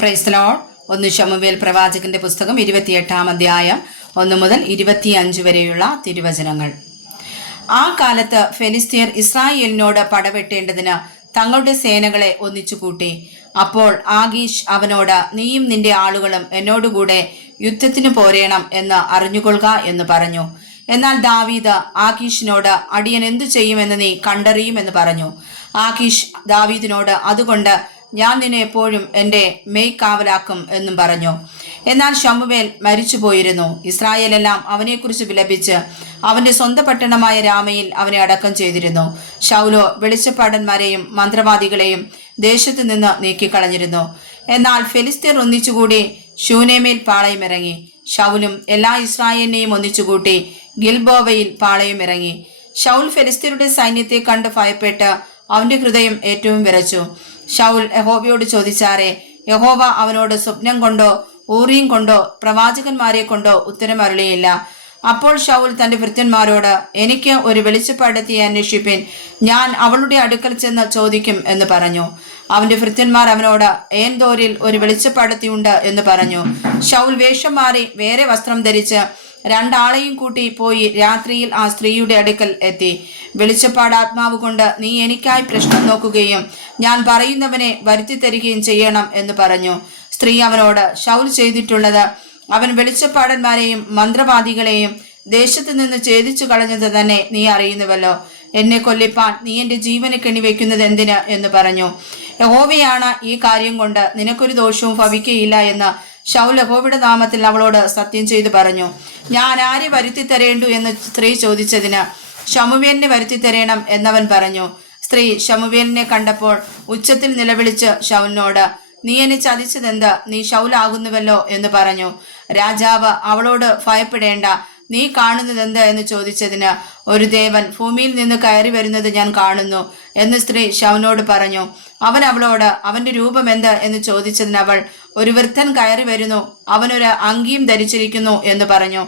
Praise the Lord. 1 ശമൂവേൽ പ്രവാചകന്റെ പുസ്തകം 28-ാം അധ്യായം 1 മുതൽ 25 വരെയുള്ള തിരുവചനങ്ങൾ. ആ കാലത്ത് ഫെലിസ്ത്യർ ഇസ്രായേലിനോട് പടവെട്ടേണ്ടതിന് തങ്ങളുടെ സേനകളെ ഒന്നിച്ചുകൂട്ടി. അപ്പോൾ ആകീഷ് അവനോട്, നീയും നിന്റെ ആളുകളും എന്നോടുകൂടെ യുദ്ധത്തിന് പോരേണം എന്ന് അറിഞ്ഞുകൊള്ളുക എന്ന് പറഞ്ഞു. എന്നാൽ ദാവീദ് ആകീഷിനോട്, അടിയൻ എന്തു ചെയ്യുമെന്ന് നീ കണ്ടറിയുമെന്ന് പറഞ്ഞു. ആകീഷ് ദാവീദിനോട്, അതുകൊണ്ട് ഞാൻ നിന്നെ എപ്പോഴും എൻ്റെ മേയ്ക്കാവലാക്കും എന്നും പറഞ്ഞു. എന്നാൽ ശമൂവേൽ മരിച്ചുപോയിരുന്നു. ഇസ്രായേലെല്ലാം അവനെക്കുറിച്ച് വിലപിച്ച് അവൻ്റെ സ്വന്തം പട്ടണമായ രാമയിൽ അവനെ അടക്കം ചെയ്തിരുന്നു. ശൗലോ വെളിച്ചപ്പാടന്മാരെയും മന്ത്രവാദികളെയും ദേശത്തു നിന്ന് നീക്കിക്കളഞ്ഞിരുന്നു. എന്നാൽ ഫെലിസ്ത്യർ ഒന്നിച്ചുകൂടി ശൂനേമിൽ പാളയമിറങ്ങി. ശൗലും എല്ലാ ഇസ്രായേലിനെയും ഒന്നിച്ചുകൂട്ടി ഗിൽബോവയിൽ പാളയമിറങ്ങി. ശൗൽ ഫെലിസ്ത്യരുടെ സൈന്യത്തെ കണ്ട് ഭയപ്പെട്ട് അവൻ്റെ ഹൃദയം ഏറ്റവും വിറച്ചു. ശൗൽ യഹോവയോട് ചോദിച്ചാറെ യഹോവ അവനോട് സ്വപ്നം കൊണ്ടോ ഊറിയും കൊണ്ടോ പ്രവാചകന്മാരെ കൊണ്ടോ ഉത്തരം അരുളിയില്ല. അപ്പോൾ ശൗൽ തൻ്റെ ഭൃത്യന്മാരോട്, എനിക്ക് ഒരു വെളിച്ചപ്പാടെത്തിയെ അന്വേഷിപ്പിൻ, ഞാൻ അവളുടെ അടുക്കൽ ചെന്ന് ചോദിക്കും എന്ന് പറഞ്ഞു. അവൻ്റെ ഭൃത്യന്മാർ അവനോട്, ഏൻദോരിൽ ഒരു വെളിച്ചപ്പാടത്തിയുണ്ട് എന്ന് പറഞ്ഞു. ശൗൽ വേഷം മാറി വേറെ വസ്ത്രം ധരിച്ച് 2 ആളെയും കൂട്ടി പോയി രാത്രിയിൽ ആ സ്ത്രീയുടെ അടുക്കൽ എത്തി. വെളിച്ചപ്പാടാത്മാവ് കൊണ്ട് നീ എനിക്കായി പ്രശ്നം നോക്കുകയും ഞാൻ പറയുന്നവനെ വരുത്തി തരികയും ചെയ്യണം എന്ന് പറഞ്ഞു. സ്ത്രീ അവനോട്, ശൗൽ ചെയ്തിട്ടുള്ളത് അവൻ വെളിച്ചപ്പാടന്മാരെയും മന്ത്രവാദികളെയും ദേശത്ത് നിന്ന് ഛേദിച്ചു കളഞ്ഞത് തന്നെ നീ അറിയുന്നുവല്ലോ. എന്നെ കൊല്ലിപ്പാൻ നീ എൻ്റെ ജീവന് കെണിവെക്കുന്നത് എന്തിന് എന്ന് പറഞ്ഞു. യഹോവയാണ് ഈ കാര്യം കൊണ്ട് നിനക്കൊരു ദോഷവും ഭവിക്കുകയില്ല എന്ന് ശൗൽ യഹോവയുടെ നാമത്തിൽ അവളോട് സത്യം ചെയ്തു പറഞ്ഞു. ഞാൻ ആരെ വരുത്തി തരേണ്ടു എന്ന് സ്ത്രീ ചോദിച്ചതിന് ശമൂവേലിനെ വരുത്തി തരേണം എന്നവൻ പറഞ്ഞു. സ്ത്രീ ശമൂവേലിനെ കണ്ടപ്പോൾ ഉച്ചത്തിൽ നിലവിളിച്ച് ശൗലിനോട്, നീ എന്നെ ചതിച്ചതെന്ത്? നീ ശൗലാകുന്നുവല്ലോ എന്ന് പറഞ്ഞു. രാജാവ് അവളോട്, ഭയപ്പെടേണ്ട, നീ കാണുന്നതെന്ത് എന്ന് ചോദിച്ചതിന്, ഒരു ദേവൻ ഭൂമിയിൽ നിന്ന് കയറി വരുന്നത് ഞാൻ കാണുന്നു എന്ന് സ്ത്രീ ശൗലിനോട് പറഞ്ഞു. അവൻ അവളോട്, അവന്റെ രൂപം എന്ത് എന്ന് ചോദിച്ചതിന് അവൾ, ഒരു വൃദ്ധൻ കയറി വരുന്നു, അവനൊരു അങ്കിയും ധരിച്ചിരിക്കുന്നു എന്ന് പറഞ്ഞു.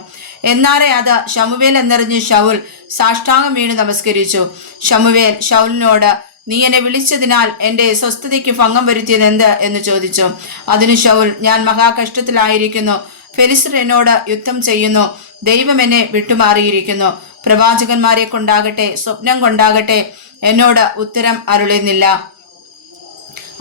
എന്നാറെ അത് ശമൂവേൽ എന്നറിഞ്ഞ് ശൗൽ സാഷ്ടാംഗം വീണ് നമസ്കരിച്ചു. ശമൂവേൽ ശൗലിനോട്, നീ എന്നെ വിളിച്ചതിനാൽ എൻ്റെ സ്വസ്ഥതയ്ക്ക് ഭംഗം വരുത്തിയത് എന്ത് എന്ന് ചോദിച്ചു. അതിന് ശൗൽ, ഞാൻ മഹാകഷ്ടത്തിലായിരിക്കുന്നു, ഫെലിസ്ത്യർ എന്നോട് യുദ്ധം ചെയ്യുന്നു, ദൈവം എന്നെ വിട്ടുമാറിയിരിക്കുന്നു, പ്രവാചകന്മാരെ കൊണ്ടാകട്ടെ സ്വപ്നം കൊണ്ടാകട്ടെ എന്നോട് ഉത്തരം അരുളുന്നില്ല.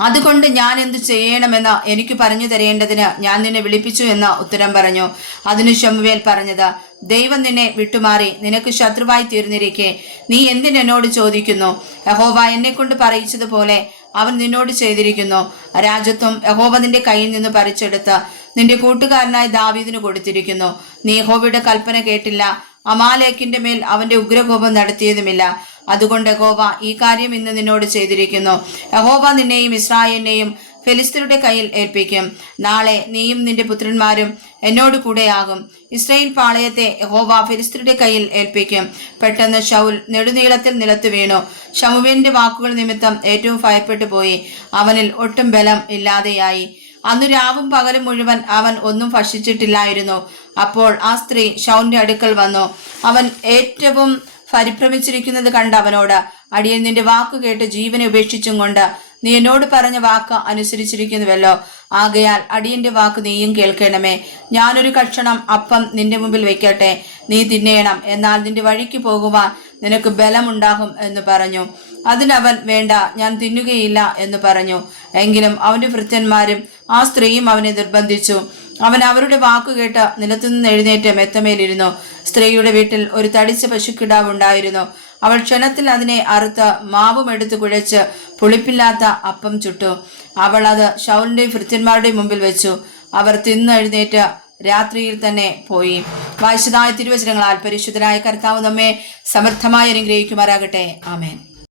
അതുകൊണ്ട് ഞാൻ എന്തു ചെയ്യണമെന്ന് എനിക്ക് പറഞ്ഞു തരേണ്ടതിന് ഞാൻ നിന്നെ വിളിപ്പിച്ചു എന്ന് ഉത്തരം പറഞ്ഞു. അതിന് ശമൂവേൽ പറഞ്ഞത്, ദൈവം നിന്നെ വിട്ടുമാറി നിനക്ക് ശത്രുവായി തീർന്നിരിക്കെ നീ എന്തിനെന്നോട് ചോദിക്കുന്നു? യഹോവ എന്നെ കൊണ്ട് പറയിച്ചതുപോലെ അവൻ നിന്നോട് ചെയ്തിരിക്കുന്നു. രാജ്യത്വം യഹോവ നിന്റെ കയ്യിൽ നിന്ന് പറിച്ചെടുത്ത് നിന്റെ കൂട്ടുകാരനായ ദാവീദിന് കൊടുത്തിരിക്കുന്നു. നീ യഹോവയുടെ കൽപ്പന കേട്ടില്ല, അമാലേക്കിന്റെ മേൽ അവന്റെ ഉഗ്രകോപം നടത്തിയതുമില്ല. അതുകൊണ്ട് യഹോവ ഈ കാര്യം ഇന്ന് നിന്നോട് ചെയ്തിരിക്കുന്നു. യഹോവ നിന്നെയും ഇസ്രായേലിനെയും ഫെലിസ്ത്യരുടെ കയ്യിൽ ഏൽപ്പിക്കും. നാളെ നീയും നിന്റെ പുത്രന്മാരും എന്നോട് കൂടെയാകും. ഇസ്രായേൽ പാളയത്തെ യഹോവ ഫെലിസ്ത്യരുടെ കയ്യിൽ ഏൽപ്പിക്കും. പെട്ടെന്ന് ശൗൽ നെടുനീളത്തിൽ നിലത്ത് വീണു. ശമൂവേലിന്റെ വാക്കുകൾ നിമിത്തം ഏറ്റവും ഭയപ്പെട്ടു പോയി. അവനിൽ ഒട്ടും ബലം ഇല്ലാതെയായി. അന്നു രാവും പകലും മുഴുവൻ അവൻ ഒന്നും ഭക്ഷിച്ചിട്ടില്ലായിരുന്നു. അപ്പോൾ ആ സ്ത്രീ ശൗലിന്റെ അടുക്കൽ വന്നു. അവൻ ഏറ്റവും പരിഭ്രമിച്ചിരിക്കുന്നത് കണ്ട് അവനോട്, അടിയൻ നിന്റെ വാക്കു കേട്ട് ജീവനെ ഉപേക്ഷിച്ചും കൊണ്ട് നീ എന്നോട് പറഞ്ഞ വാക്ക് അനുസരിച്ചിരിക്കുന്നുവല്ലോ. ആകയാൽ അടിയന്റെ വാക്ക് നീയും കേൾക്കണമേ. ഞാനൊരു കഷണം അപ്പം നിന്റെ മുമ്പിൽ വെക്കട്ടെ, നീ തിന്നേണം, എന്നാൽ നിന്റെ വഴിക്ക് പോകുവാൻ നിനക്ക് ബലമുണ്ടാകും എന്ന് പറഞ്ഞു. അതിനവൻ, വേണ്ട, ഞാൻ തിന്നുകയില്ല എന്ന് പറഞ്ഞു. എങ്കിലും അവന്റെ ഭൃത്യന്മാരും ആ സ്ത്രീയും അവനെ നിർബന്ധിച്ചു. അവൻ അവരുടെ വാക്കുകേട്ട് നിലത്തുനിന്ന് എഴുന്നേറ്റ് മെത്തമേലിരുന്നു. സ്ത്രീയുടെ വീട്ടിൽ ഒരു തടിച്ച പശുക്കിടാവ് ഉണ്ടായിരുന്നു. അവൾ ക്ഷണത്തിൽ അതിനെ അറുത്ത് മാവും എടുത്ത് കുഴച്ച് പുളിപ്പില്ലാത്ത അപ്പം ചുട്ടു. അവൾ അത് ശൗലിന്റെയും ഭൃത്യന്മാരുടെയും മുമ്പിൽ വെച്ചു. അവർ തിന്ന് എഴുന്നേറ്റ് രാത്രിയിൽ തന്നെ പോയി. വായിച്ചതായ തിരുവചനങ്ങളാൽ പരിശുദ്ധനായ കർത്താവ് നമ്മെ സമർത്ഥമായി അനുഗ്രഹിക്കുമാറാകട്ടെ. ആമേൻ.